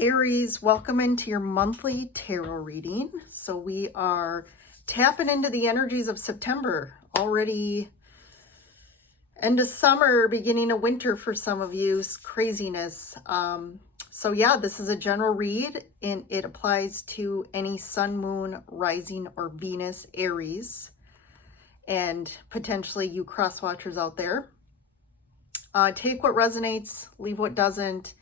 Aries, welcome into your monthly tarot reading. So we are tapping into the energies of September, already end of summer, beginning of winter for some of you, craziness. So yeah, this is a general read and it applies to any sun, moon, rising, or Venus Aries, and potentially you cross watchers out there. Take what resonates, leave what doesn't.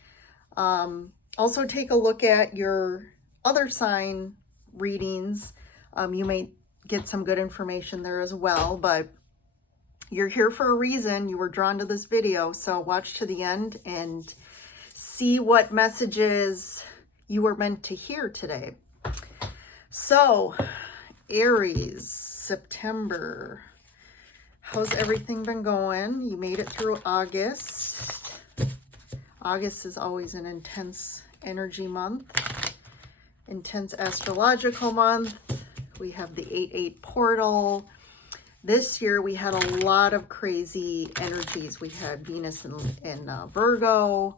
Also take a look at your other sign readings. You may get some good information there as well, but you're here for a reason. You were drawn to this video, so watch to the end and see what messages you were meant to hear today. So, Aries, September. How's everything been going? You made it through August. August is always an intense energy month, intense astrological month. We have the 8/8 portal. This year we had a lot of crazy energies. We had Venus in Virgo,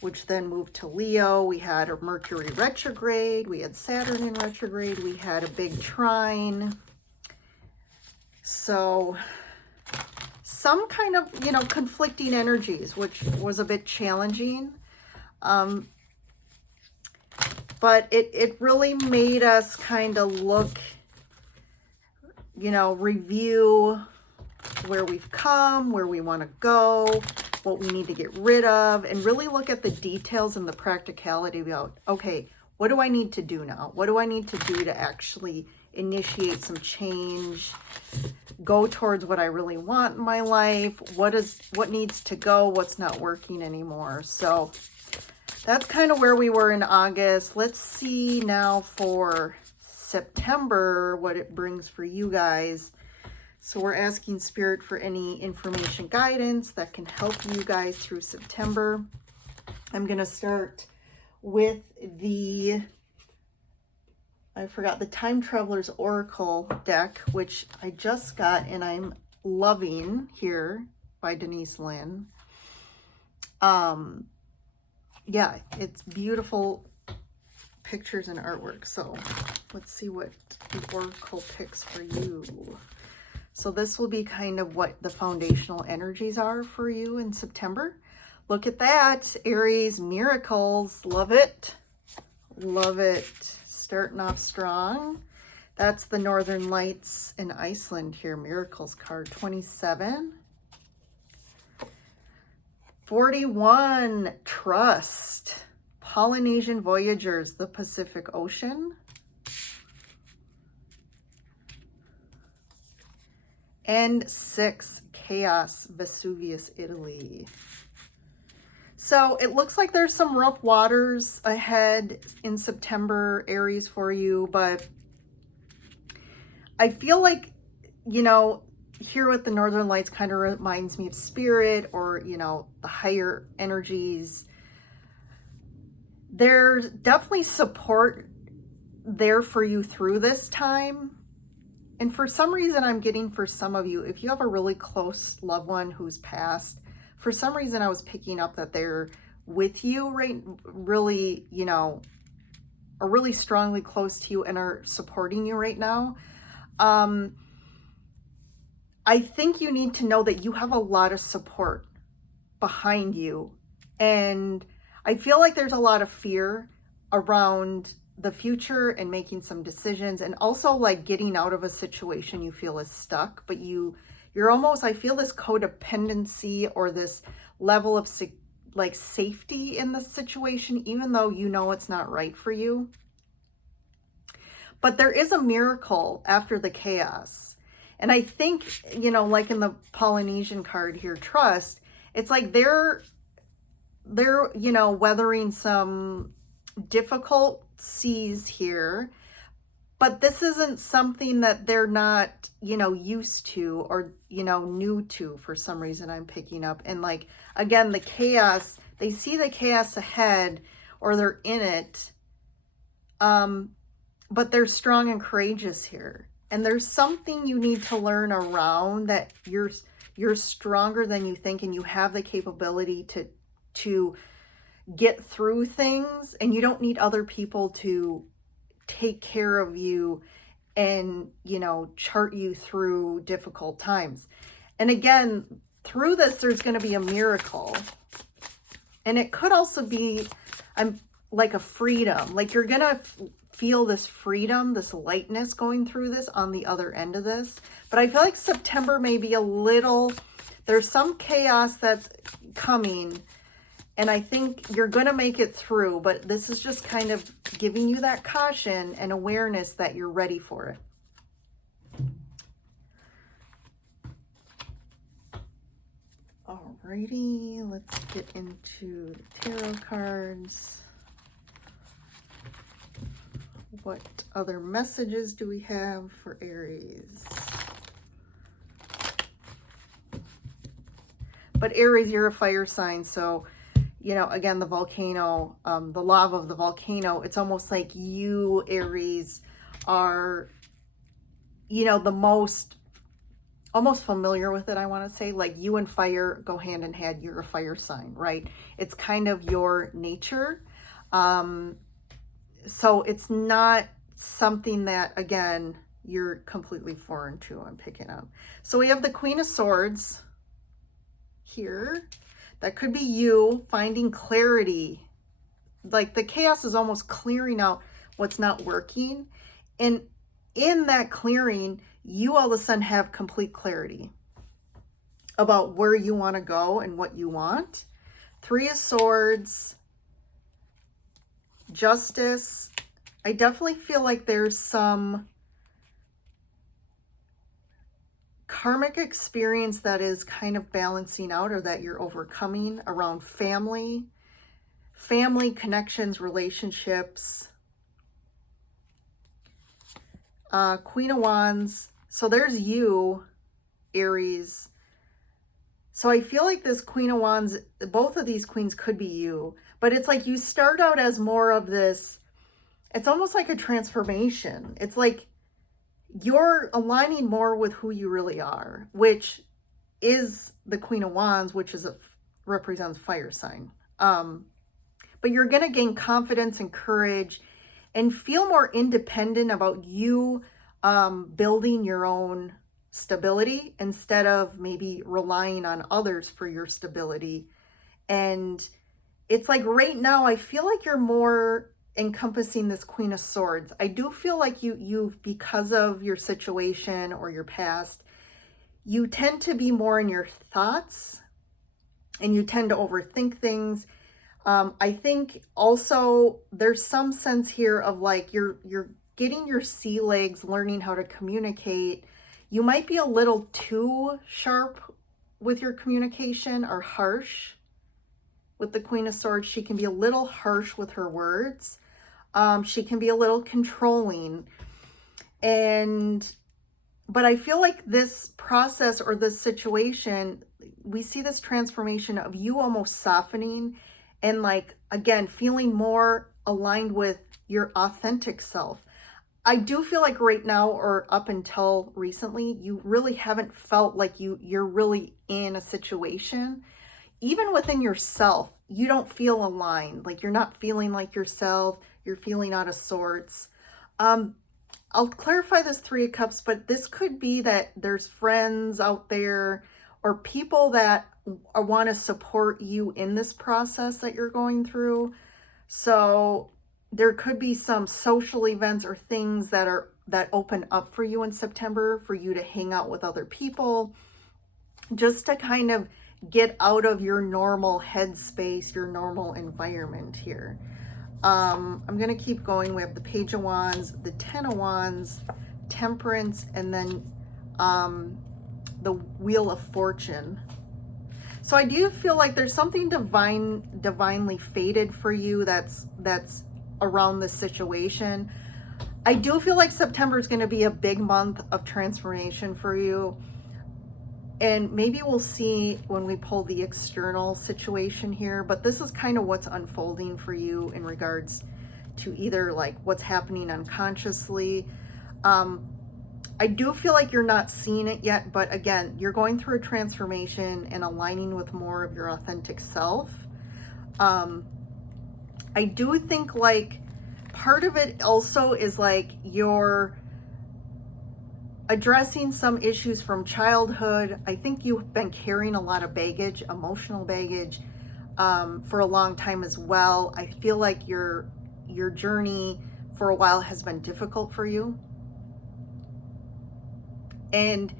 which then moved to Leo. We had a Mercury retrograde. We had Saturn in retrograde. We had a big trine. So some kind of, conflicting energies, which was a bit challenging. But it really made us kind of look, review where we've come, where we want to go, what we need to get rid of, and really look at the details and the practicality about, okay, what do I need to do now? What do I need to do to actually initiate some change, go towards what I really want in my life? What needs to go? What's not working anymore? So that's kind of where we were in August. Let's see now for September, what it brings for you guys. So we're asking Spirit for any information guidance that can help you guys through September. I'm going to start with the Time Traveler's Oracle deck, which I just got and I'm loving here, by Denise Lynn. Yeah, it's beautiful pictures and artwork. So let's see what the Oracle picks for you. So this will be kind of what the foundational energies are for you in September. Look at that, Aries, miracles. Love it. Love it. Starting off strong. That's the Northern Lights in Iceland here, miracles card 27. 41, trust. Polynesian voyagers, the Pacific Ocean. And 6, chaos, Vesuvius, Italy. So it looks like there's some rough waters ahead in September, Aries, for you, but I feel like, here with the Northern Lights kind of reminds me of spirit or, the higher energies. There's definitely support there for you through this time. And for some reason, I'm getting for some of you, if you have a really close loved one who's passed, for some reason I was picking up that they're with you, right? Really, are really strongly close to you and are supporting you right now. I think you need to know that you have a lot of support behind you. And I feel like there's a lot of fear around the future and making some decisions, and also like getting out of a situation you feel is stuck, but you're almost, I feel this codependency or this level of safety in the situation, even though it's not right for you. But there is a miracle after the chaos. And I think, like in the Polynesian card here, trust, it's like they're weathering some difficult seas here, but this isn't something that they're not, used to or, new to for some reason I'm picking up. And like, again, the chaos, they see the chaos ahead or they're in it. But they're strong and courageous here. And there's something you need to learn around that you're stronger than you think, and you have the capability to get through things, and you don't need other people to take care of you and, you know, chart you through difficult times. And again, through this, there's going to be a miracle. And it could also be like a freedom. Like you're going to feel this freedom, this lightness going through this on the other end of this. But I feel like September may be a little, there's some chaos that's coming. And I think you're going to make it through. But this is just kind of giving you that caution and awareness that you're ready for it. Alrighty, let's get into the tarot cards. What other messages do we have for Aries? But Aries, you're a fire sign, so, you know, again, the volcano, the lava of the volcano, it's almost like you, Aries, are, you know, the most, almost familiar with it, I want to say. Like you and fire go hand in hand. You're a fire sign, right? It's kind of your nature. So it's not something that, again, you're completely foreign to. I'm picking up. So we have the Queen of Swords here. That could be you finding clarity. Like the chaos is almost clearing out what's not working. And in that clearing, you all of a sudden have complete clarity about where you want to go and what you want. Three of Swords, Justice. I definitely feel like there's some karmic experience that is kind of balancing out or that you're overcoming around family connections, relationships. Queen of Wands. So there's you, Aries. So I feel like this Queen of Wands, both of these queens could be you, but it's like you start out as more of this, it's almost like a transformation. It's like you're aligning more with who you really are, which is the Queen of Wands, which is represents fire sign. But you're going to gain confidence and courage and feel more independent about you building your own stability instead of maybe relying on others for your stability. And it's like right now, I feel like you're more encompassing this Queen of Swords. I do feel like you've, because of your situation or your past, you tend to be more in your thoughts and you tend to overthink things. I think also there's some sense here of like you're getting your sea legs, learning how to communicate. You might be a little too sharp with your communication or harsh. With the Queen of Swords, she can be a little harsh with her words. She can be a little controlling. But I feel like this process or this situation, we see this transformation of you almost softening and like, again, feeling more aligned with your authentic self. I do feel like right now or up until recently, you really haven't felt like you're really in a situation. Even within yourself, you don't feel aligned. Like you're not feeling like yourself. You're feeling out of sorts. I'll clarify this Three of Cups, but this could be that there's friends out there or people that want to support you in this process that you're going through. So there could be some social events or things that open up for you in September for you to hang out with other people, just to kind of get out of your normal headspace, your normal environment here. I'm going to keep going. We have the Page of Wands, the Ten of Wands, Temperance, and then the Wheel of Fortune. So I do feel like there's something divinely fated for you that's around this situation. I do feel like September is going to be a big month of transformation for you. And maybe we'll see when we pull the external situation here, but this is kind of what's unfolding for you in regards to either like what's happening unconsciously. I do feel like you're not seeing it yet, but again, you're going through a transformation and aligning with more of your authentic self. I do think like part of it also is like you're addressing some issues from childhood. I think you've been carrying a lot of baggage, emotional baggage, for a long time as well. I feel like your journey for a while has been difficult for you. And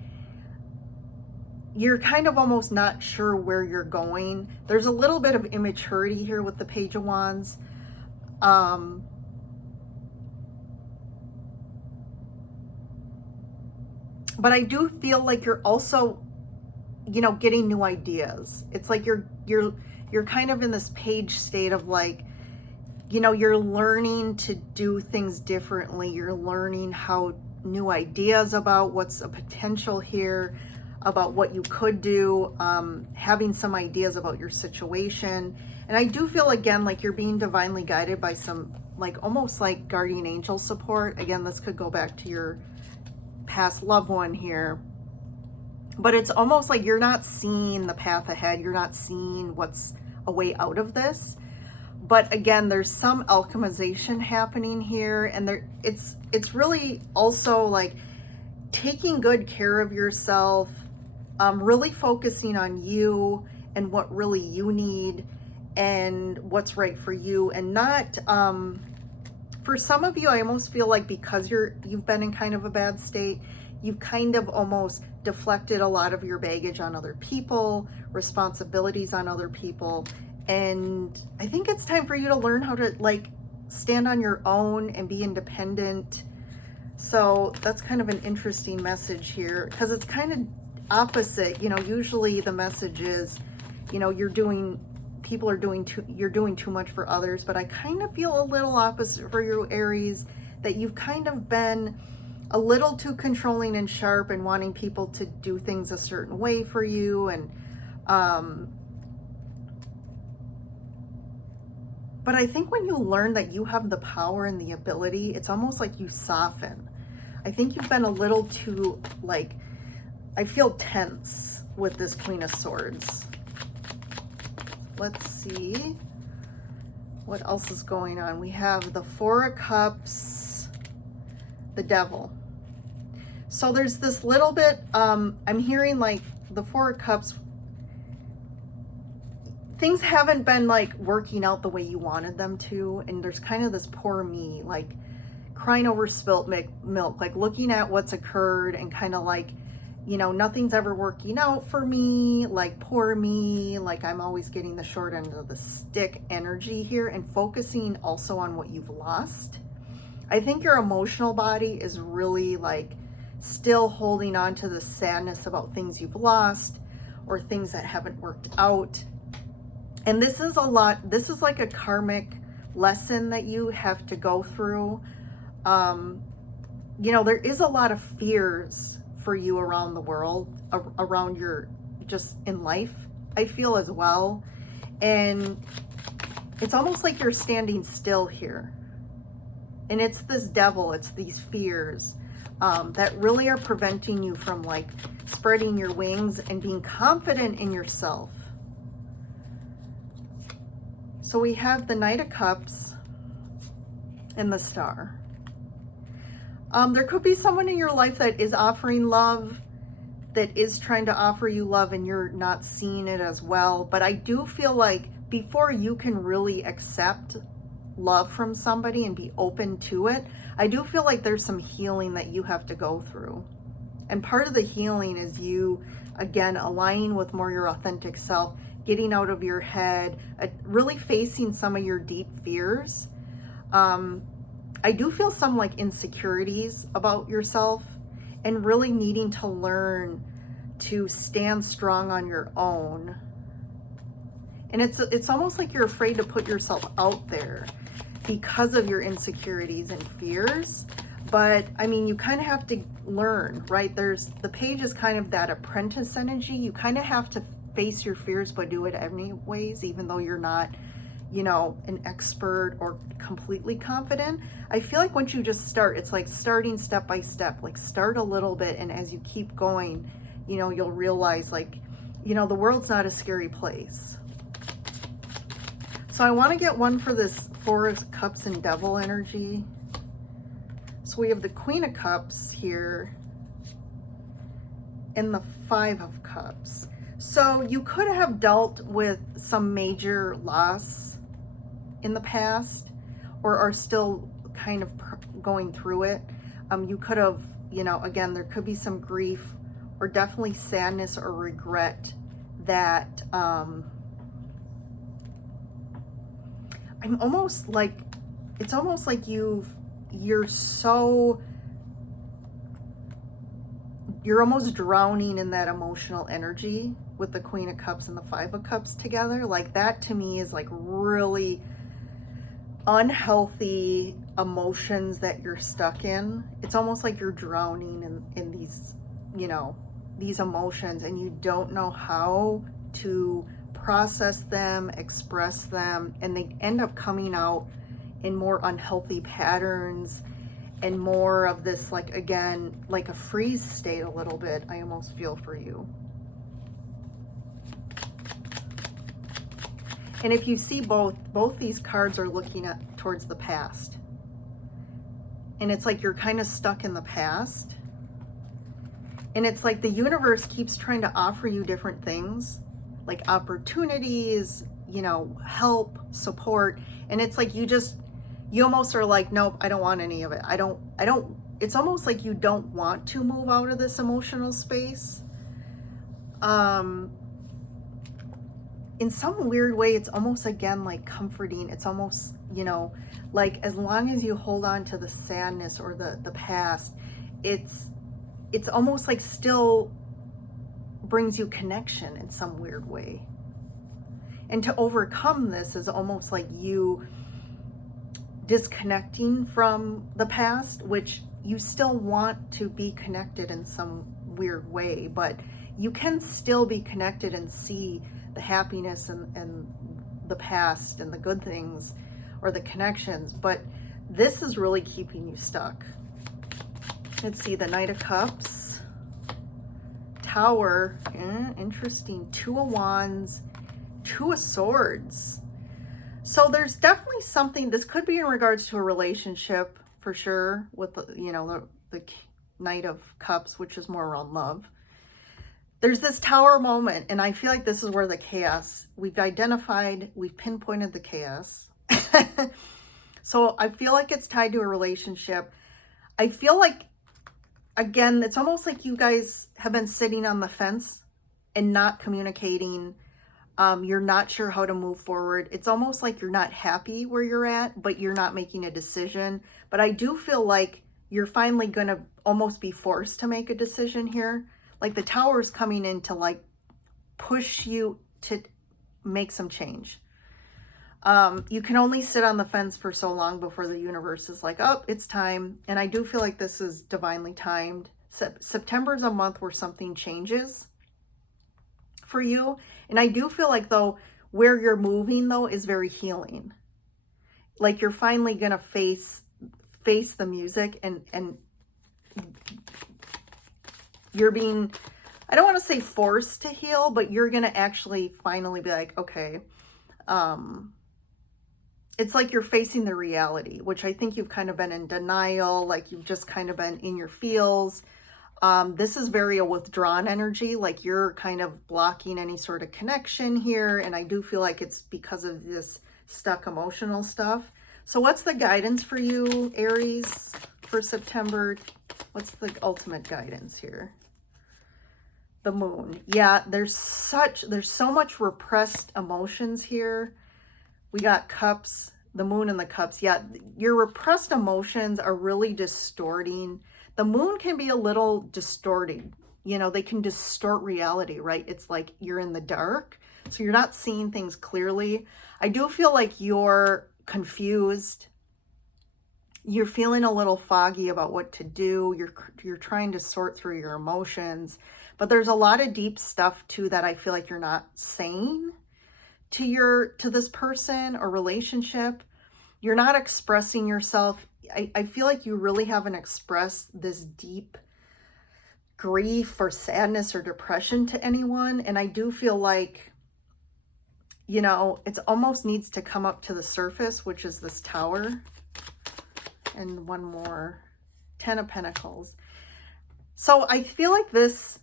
you're kind of almost not sure where you're going. There's a little bit of immaturity here with the Page of Wands. But I do feel like you're also, you know, getting new ideas. It's like you're kind of in this page state of like, you know, you're learning to do things differently. You're learning how new ideas about what's a potential here, about what you could do, having some ideas about your situation. And I do feel again like you're being divinely guided by some like almost like guardian angel support. Again, this could go back to your past loved one here. But it's almost like you're not seeing the path ahead. You're not seeing what's a way out of this. But again, there's some alchemization happening here, and it's really also like taking good care of yourself, really focusing on you and what really you need and what's right for you, and not for some of you, I almost feel like because you've been in kind of a bad state, you've kind of almost deflected a lot of your baggage on other people, responsibilities on other people. And I think it's time for you to learn how to like stand on your own and be independent. So that's kind of an interesting message here, because it's kind of opposite. You know, usually the message is, you know, you're doing too much for others, but I kind of feel a little opposite for you, Aries, that you've kind of been a little too controlling and sharp and wanting people to do things a certain way for you. And but I think when you learn that you have the power and the ability, it's almost like you soften. I think you've been a little too, like, I feel tense with this Queen of Swords. Let's see what else is going on. We have the Four of Cups, the Devil. So there's this little bit, I'm hearing like the Four of Cups, things haven't been like working out the way you wanted them to. And there's kind of this poor me, like crying over spilt milk, like looking at what's occurred and kind of like, you know, nothing's ever working out for me, like poor me, like I'm always getting the short end of the stick energy here, and focusing also on what you've lost. I think your emotional body is really like still holding on to the sadness about things you've lost or things that haven't worked out. And this is like a karmic lesson that you have to go through. You know, there is a lot of fears for you around the world, around your, just in life, I feel as well. And it's almost like you're standing still here. And it's this devil, it's these fears that really are preventing you from like spreading your wings and being confident in yourself. So we have the Knight of Cups and the Star. There could be someone in your life that is offering love, that is trying to offer you love, and you're not seeing it as well. But I do feel like before you can really accept love from somebody and be open to it, I do feel like there's some healing that you have to go through. And part of the healing is you, again, aligning with more your authentic self, getting out of your head, really facing some of your deep fears. I do feel some like insecurities about yourself, and really needing to learn to stand strong on your own. And it's almost like you're afraid to put yourself out there because of your insecurities and fears. But I mean, you kind of have to learn, right? The Page is kind of that apprentice energy. You kind of have to face your fears, but do it anyways, even though you're not, you know, an expert or completely confident. I feel like once you just start, it's like starting step by step, like start a little bit. And as you keep going, you know, you'll realize like, you know, the world's not a scary place. So I want to get one for this Four of Cups and Devil energy. So we have the Queen of Cups here and the Five of Cups. So you could have dealt with some major loss in the past, or are still kind of going through it. You could have, you know, again, there could be some grief or definitely sadness or regret that I'm almost like, it's almost like you're almost drowning in that emotional energy with the Queen of Cups and the Five of Cups together. Like that to me is like really unhealthy emotions that you're stuck in. It's almost like you're drowning in these, you know, these emotions, and you don't know how to process them, express them, and they end up coming out in more unhealthy patterns and more of this, like, again, like a freeze state a little bit. I almost feel for you. And if you see both these cards are looking at towards the past. And it's like you're kind of stuck in the past. And it's like the universe keeps trying to offer you different things, like opportunities, you know, help, support. And it's like you almost are like, nope, I don't want any of it. I don't, it's almost like you don't want to move out of this emotional space. In some weird way, it's almost, again, like comforting. It's almost, you know, like as long as you hold on to the sadness or the past, it's almost like still brings you connection in some weird way. And to overcome this is almost like you disconnecting from the past, which you still want to be connected in some weird way, but you can still be connected and see the happiness and the past and the good things or the connections, but this is really keeping you stuck. Let's see, the Knight of Cups, Tower, interesting, Two of Wands, Two of Swords. So there's definitely something, this could be in regards to a relationship for sure with the, you know, the Knight of Cups, which is more around love. There's this Tower moment, and I feel like this is where the chaos, we've pinpointed the chaos. So I feel like it's tied to a relationship. I feel like, again, it's almost like you guys have been sitting on the fence and not communicating. You're not sure how to move forward. It's almost like you're not happy where you're at, but you're not making a decision. But I do feel like you're finally going to almost be forced to make a decision here. Like the Tower's coming in to like push you to make some change. You can only sit on the fence for so long before the universe is like, oh, it's time. And I do feel like this is divinely timed. September is a month where something changes for you. And I do feel like, though, where you're moving, though, is very healing. Like you're finally going to face the music, and you're being, I don't want to say forced to heal, but you're going to actually finally be like, okay, it's like you're facing the reality, which I think you've kind of been in denial, like you've just kind of been in your feels. This is very a withdrawn energy, like you're kind of blocking any sort of connection here. And I do feel like it's because of this stuck emotional stuff. So what's the guidance for you, Aries, for September? What's the ultimate guidance here? The Moon. Yeah, there's so much repressed emotions here. We got Cups, the Moon and the Cups. Yeah, your repressed emotions are really distorting. The Moon can be a little distorting. You know, they can distort reality, right? It's like you're in the dark, so you're not seeing things clearly. I do feel like you're confused. You're feeling a little foggy about what to do. You're trying to sort through your emotions, but there's a lot of deep stuff too that I feel like you're not saying to this person or relationship. You're not expressing yourself. I feel like you really haven't expressed this deep grief or sadness or depression to anyone. And I do feel like you know, it's almost needs to come up to the surface, which is this Tower. And one more, 10 of Pentacles. So I feel like this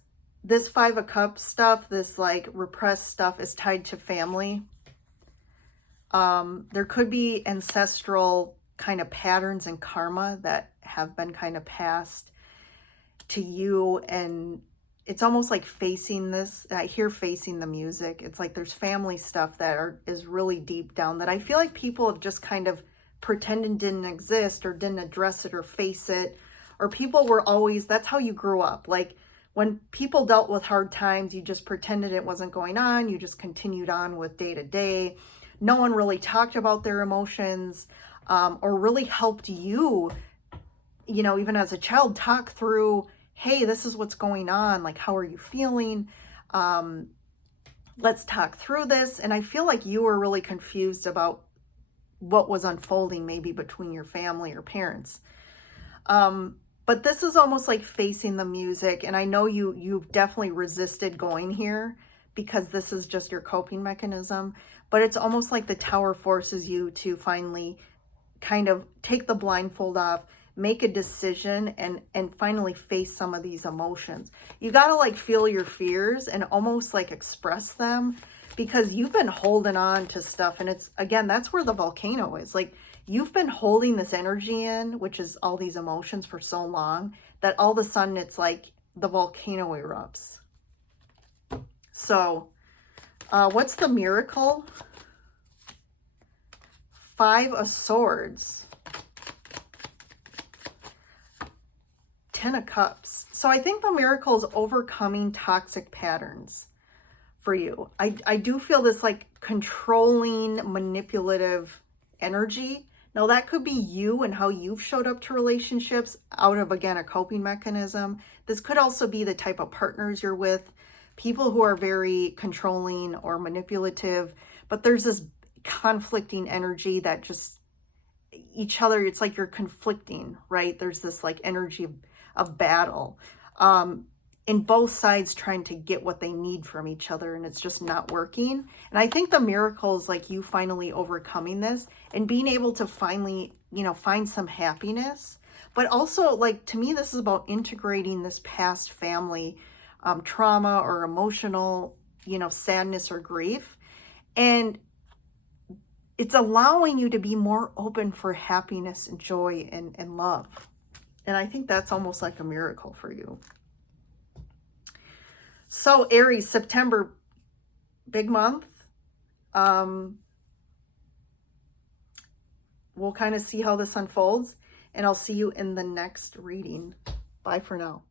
Five of Cups stuff, this like repressed stuff is tied to family. There could be ancestral kind of patterns and karma that have been kind of passed to you, and it's almost like facing this. I hear facing the music. It's like there's family stuff that is really deep down that I feel like people have just kind of pretended didn't exist or didn't address it or face it, or people were always, that's how you grew up. Like when people dealt with hard times, you just pretended it wasn't going on. You just continued on with day to day. No one really talked about their emotions, or really helped you, you know, even as a child, talk through, hey, this is what's going on. Like, how are you feeling? Let's talk through this. And I feel like you were really confused about what was unfolding maybe between your family or parents. But this is almost like facing the music. And I know you've definitely resisted going here because this is just your coping mechanism. But it's almost like the Tower forces you to finally kind of take the blindfold off, make a decision, and finally face some of these emotions. You got to like feel your fears and almost like express them, because you've been holding on to stuff. And it's, again, that's where the volcano is. Like you've been holding this energy in, which is all these emotions, for so long that all of a sudden it's like the volcano erupts. So what's the miracle? Five of Swords, 10 of Cups. So I think the miracle is overcoming toxic patterns for you. I do feel this like controlling, manipulative energy. Now that could be you and how you've showed up to relationships out of, again, a coping mechanism. This could also be the type of partners you're with, people who are very controlling or manipulative, but there's this conflicting energy that just each other, it's like you're conflicting, right? There's this like energy of battle in both sides trying to get what they need from each other, and it's just not working. And I think the miracle is like you finally overcoming this and being able to finally, you know, find some happiness. But also, like, to me, this is about integrating this past family trauma or emotional, you know, sadness or grief. And it's allowing you to be more open for happiness and joy and love. And I think that's almost like a miracle for you. So Aries, September, big month. We'll kind of see how this unfolds, and I'll see you in the next reading. Bye for now.